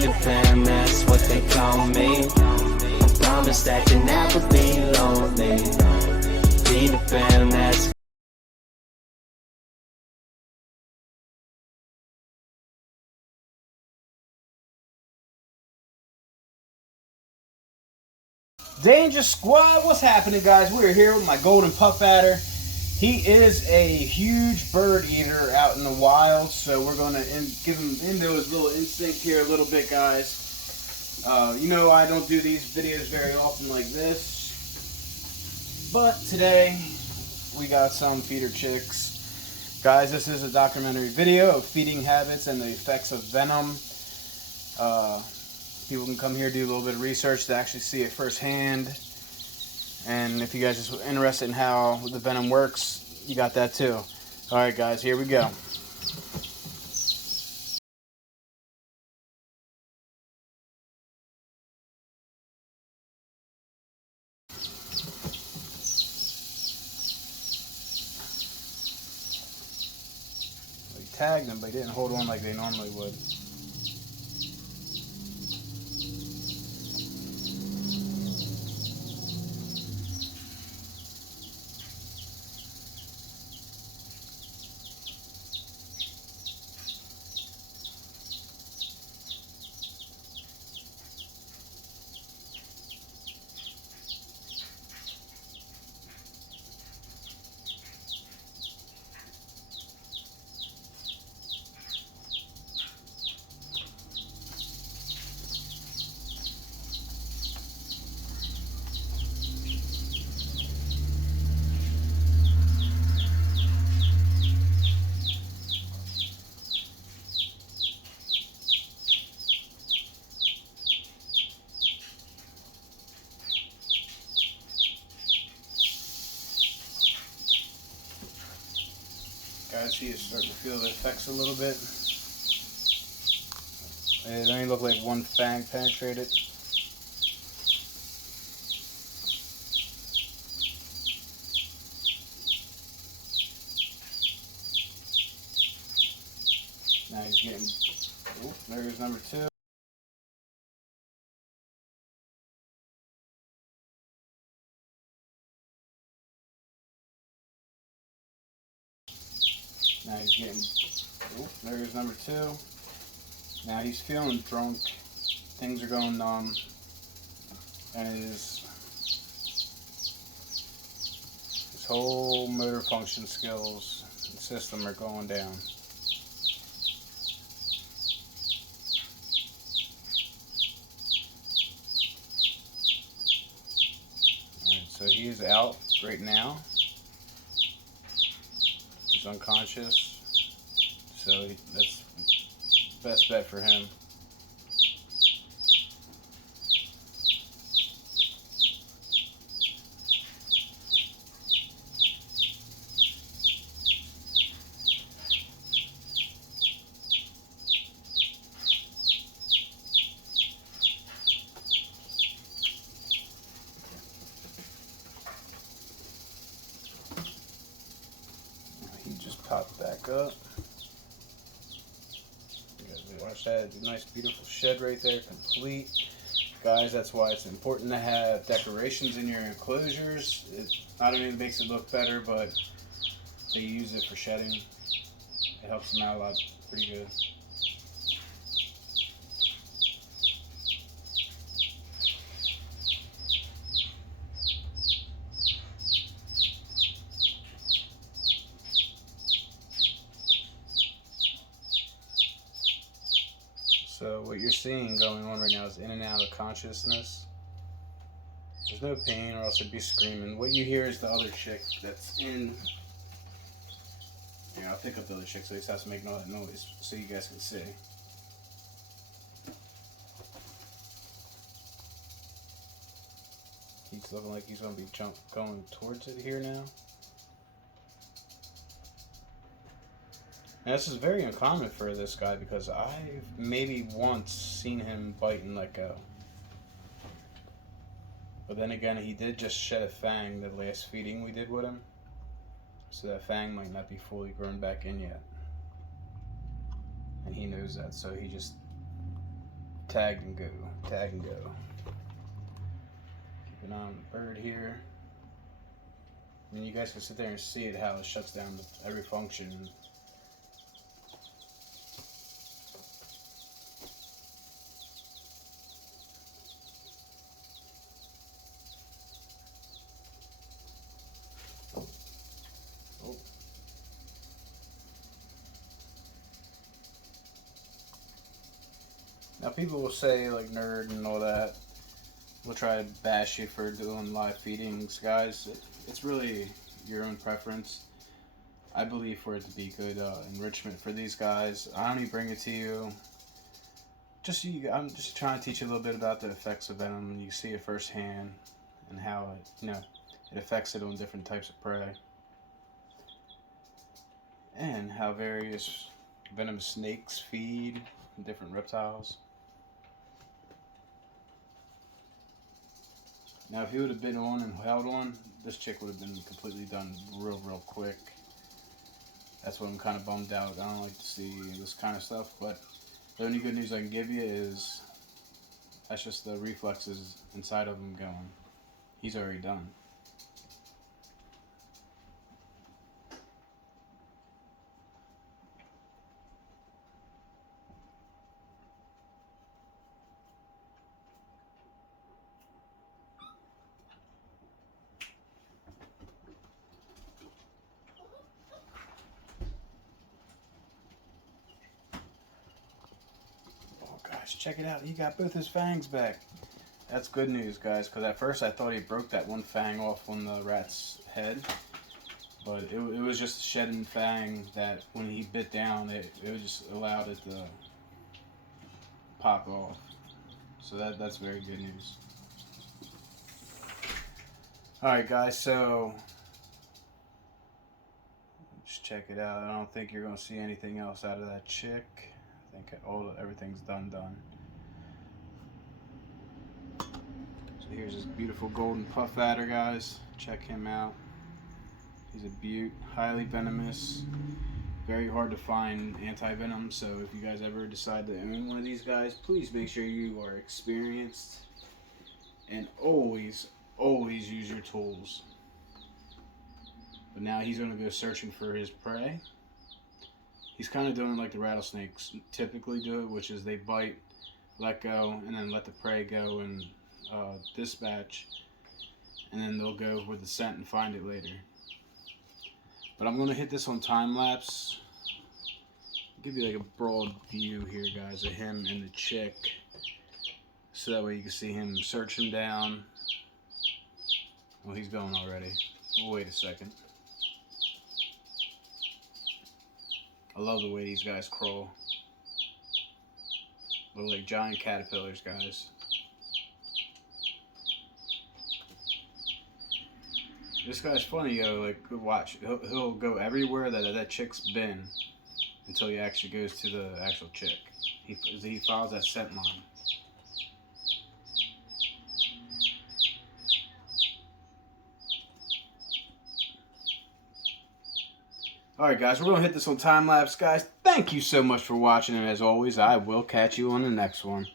Peter Pan, that's what they call me. Promise that you never be lonely. Peter Pan, that's Danger Squad, what's happening, guys? We're here with my golden puff adder. He is a huge bird eater out in the wild, so we're going to give him into his little instinct here a little bit, guys. You know I don't do these videos very often like this, but today we got some feeder chicks. Guys, this is a documentary video of feeding habits and the effects of venom. People can come here, do a little bit of research to actually see it firsthand. And if you guys are interested in how the venom works, you got that too. Alright guys, here we go. They tagged them, but they didn't hold on like they normally would. Guys, he is starting to feel the effects a little bit. It only looked like one fang penetrated. Now he's getting, oh, there's number two. Now he's getting, oh, there's number two. Now he's feeling drunk. Things are going numb. And his whole motor function skills and system are going down. Alright, so he is out right now. He's unconscious, so that's the best bet for him. He just popped back up. Watch that, nice beautiful shed right there, complete. Guys, that's why it's important to have decorations in your enclosures. It not only makes it look better, but they use it for shedding. It helps them out a lot, pretty good. So what you're seeing going on right now is in and out of consciousness. There's no pain or else it'd be screaming. What you hear is the other chick that's in. Yeah, I'll pick up the other chick so he has to make all that noise so you guys can see. He's looking like he's going to be going towards it here now. And this is very uncommon for this guy because I've maybe once seen him bite and let go. But then again, he did just shed a fang the last feeding we did with him. So that fang might not be fully grown back in yet. And he knows that, so he just tag and go, tag and go. Keep an eye on the bird here. I mean, you guys can sit there and see it, how it shuts down every function. Oh. Now people will say, like, nerd and all that. We'll try to bash you for doing live feedings, guys. It's really your own preference. I believe for it to be good enrichment for these guys. I only bring it to you just so I'm just trying to teach you a little bit about the effects of venom, and you see it firsthand and how it, it affects it on different types of prey, and how various venomous snakes feed different reptiles. Now, if he would have been on and held on, this chick would have been completely done real quick. That's what I'm kind of bummed out. I don't like to see this kind of stuff, but the only good news I can give you is that's just the reflexes inside of him going. He's already done. Check it out, he got both his fangs back. That's good news, guys, because at first I thought he broke that one fang off on the rat's head, but it was just a shedding fang that when he bit down, it just allowed it to pop off. So that's very good news. Alright, guys, so just check it out. I don't think you're going to see anything else out of that chick. I think everything's done. So here's this beautiful golden puff adder, guys. Check him out. He's a beaut, highly venomous, very hard to find anti-venom. So if you guys ever decide to own one of these guys, please make sure you are experienced and always use your tools. But now he's going to go searching for his prey. He's kind of doing it like the rattlesnakes typically do it, which is they bite, let go, and then let the prey go and dispatch, and then they'll go with the scent and find it later. But I'm going to hit this on time lapse. Give you like a broad view here, guys, of him and the chick, so that way you can see him search him down. Well, he's going already. We'll wait a second. I love the way these guys crawl. Look like giant caterpillars, guys. This guy's funny, yo. Like, watch. He'll go everywhere that chick's been until he actually goes to the actual chick. He follows that scent line. Alright, guys, we're going to hit this on time lapse, guys. Thank you so much for watching, and as always, I will catch you on the next one.